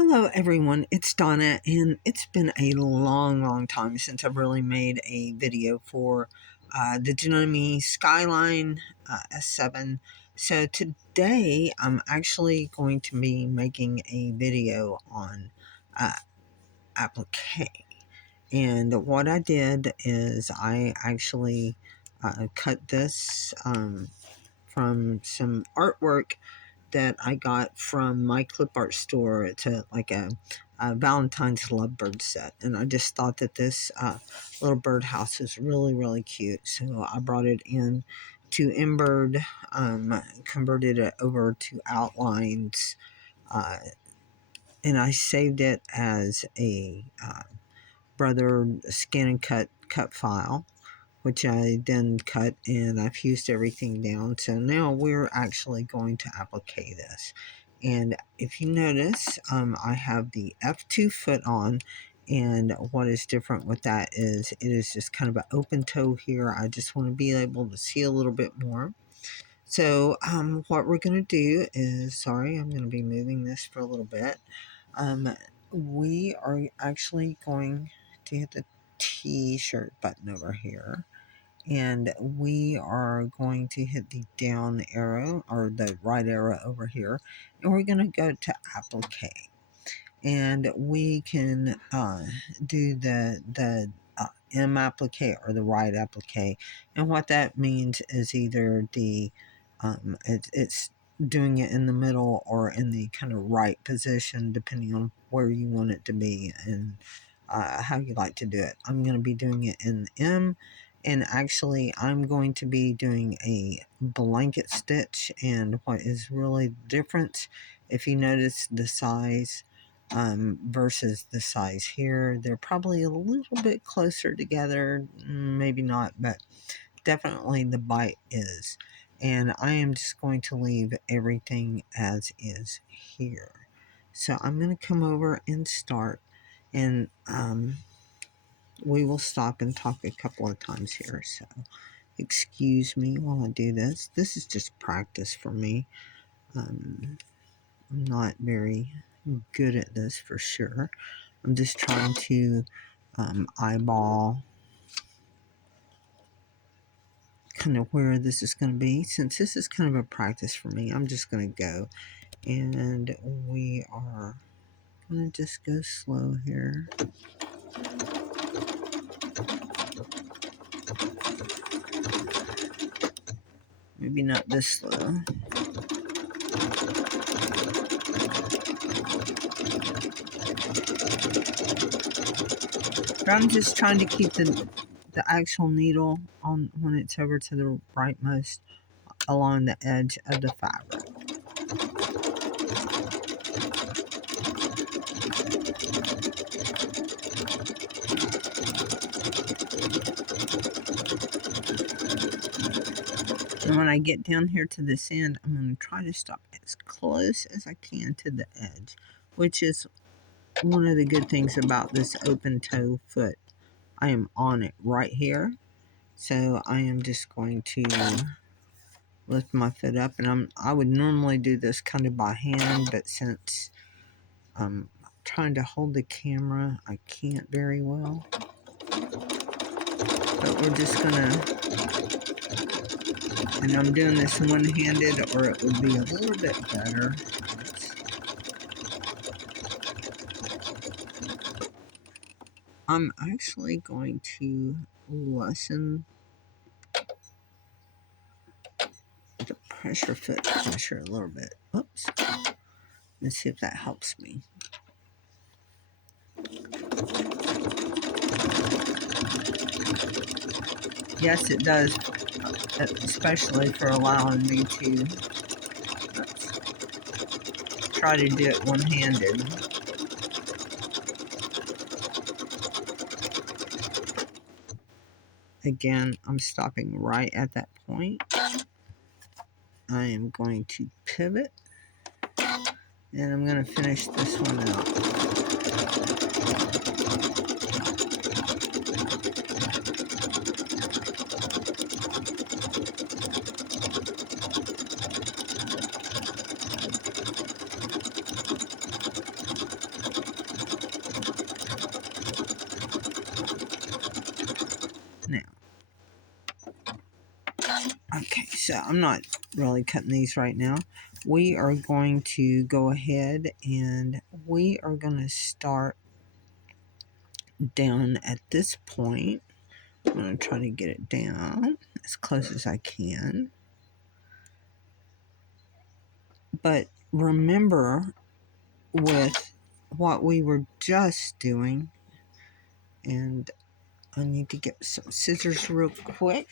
Hello, everyone. It's Donna, and it's been a long time since I've really made a video for the Janome Skyline S7. So today I'm actually going to be making a video on uh, Applique. And what I did is I actually cut this from some artwork that I got from my clip art store. It's a Valentine's lovebird set, and I just thought that this little birdhouse is really cute, so I brought it in to Embird, converted it over to outlines, uh, and I saved it as a Brother scan and cut file, which I then cut, and I've fused everything down. So now we're actually going to applique this. And if you notice, I have the F2 foot on, and what is different with that is it is just kind of an open toe here. I just want to be able to see a little bit more. So what we're going to do is, sorry, I'm going to be moving this for a little bit. We are actually going to hit the T-shirt button over here, and we are going to hit the down arrow or the right arrow over here, and we're going to go to applique, and we can do the M applique or the right applique. And what that means is either the it's doing it in the middle or in the kind of right position, depending on where you want it to be and how you like to do it. I'm going to be doing it in M, and actually I'm going to be doing a blanket stitch. And what is really different, if you notice the size versus the size here, they're probably a little bit closer together, maybe not, but definitely the bite is. And I am just going to leave everything as is here. So I'm going to come over and start, and we will stop and talk a couple of times here. So excuse me while I do this. This is just practice for me. I'm not very good at this for sure. I'm just trying to eyeball kind of where this is going to be. Since this is kind of a practice for me, I'm just going to go, and we are going to just go slow here. Maybe not this slow. But I'm just trying to keep the actual needle on when it's over to the rightmost along the edge of the fabric. And when I get down here to this end, I'm going to try to stop as close as I can to the edge, which is one of the good things about this open toe foot. I am on it right here, so I am just going to lift my foot up, and I would normally do this kind of by hand, but since I'm trying to hold the camera, I can't very well. But we're just gonna, and I'm doing this one-handed, or it would be a little bit better. I'm actually going to lessen the foot pressure a little bit. Oops. Let's see if that helps me. Yes, it does, especially for allowing me to try to do it one-handed. Again, I'm stopping right at that point. I am going to pivot, and I'm going to finish this one out. so I'm not really cutting these right now. We are going to go ahead and we are going to start down at this point. I'm going to try to get it down as close as I can. But remember, with what we were just doing, and I need to get some scissors real quick.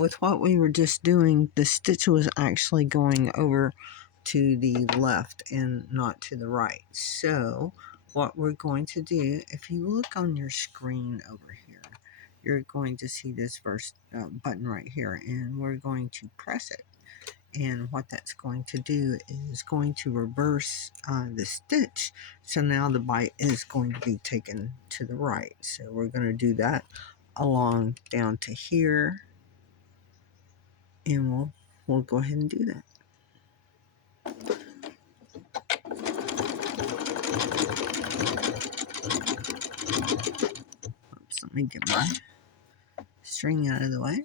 With what we were just doing, the stitch was actually going over to the left and not to the right. So what we're going to do, if you look on your screen over here, you're going to see this first button right here, and we're going to press it. And what that's going to do is going to reverse the stitch. So now the bite is going to be taken to the right. So we're going to do that along down to here, and we'll go ahead and do that. Oops, let me get my string out of the way.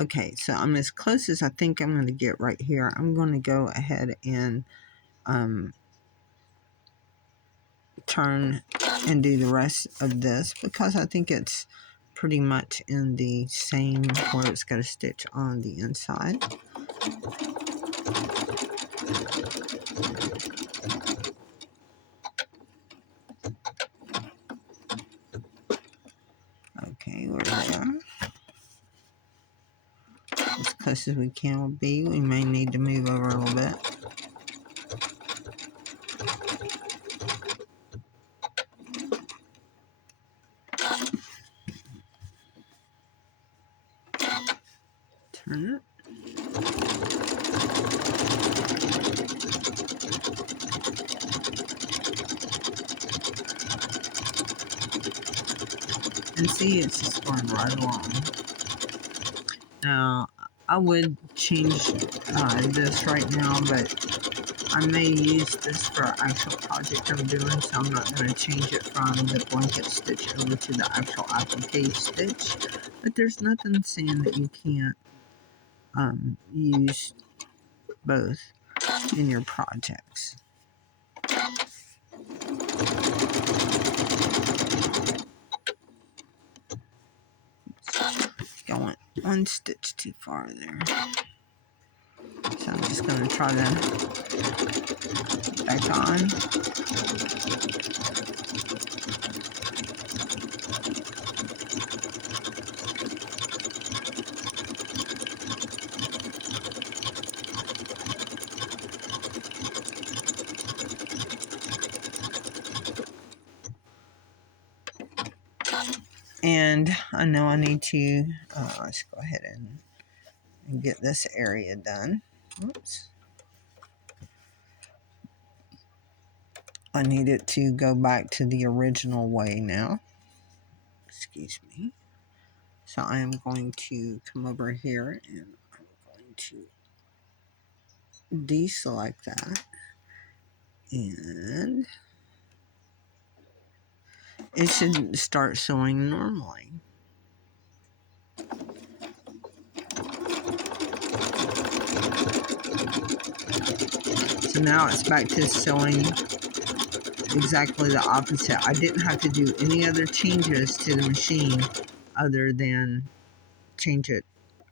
Okay, so I'm as close as I think I'm going to get right here. I'm going to go ahead and turn and do the rest of this because I think it's pretty much in the same where it's got a stitch on the inside. Okay, we're there. As close as we can will be. We may need to move over a little bit. Turn it. And see, it's just going right along. Now, I would change this right now, but I may use this for an actual project I'm doing, so I'm not going to change it from the blanket stitch over to the actual applique stitch. But there's nothing saying that you can't use both in your projects. I went one stitch too far there. So I'm just going to try to back on. And I know I need to, let's go ahead and get this area done. Oops. I need it to go back to the original way now. Excuse me. So I am going to come over here and I'm going to deselect that. And it should start showing normally. So now it's back to showing exactly the opposite. I didn't have to do any other changes to the machine other than change it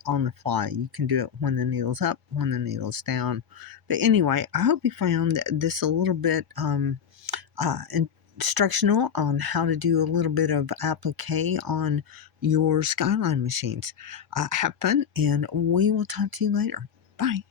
on the fly. You can do it when the needle's up, when the needle's down. But anyway, I hope you found this a little bit instructional on how to do a little bit of applique on your Skyline machines. Have fun, and we will talk to you later. Bye.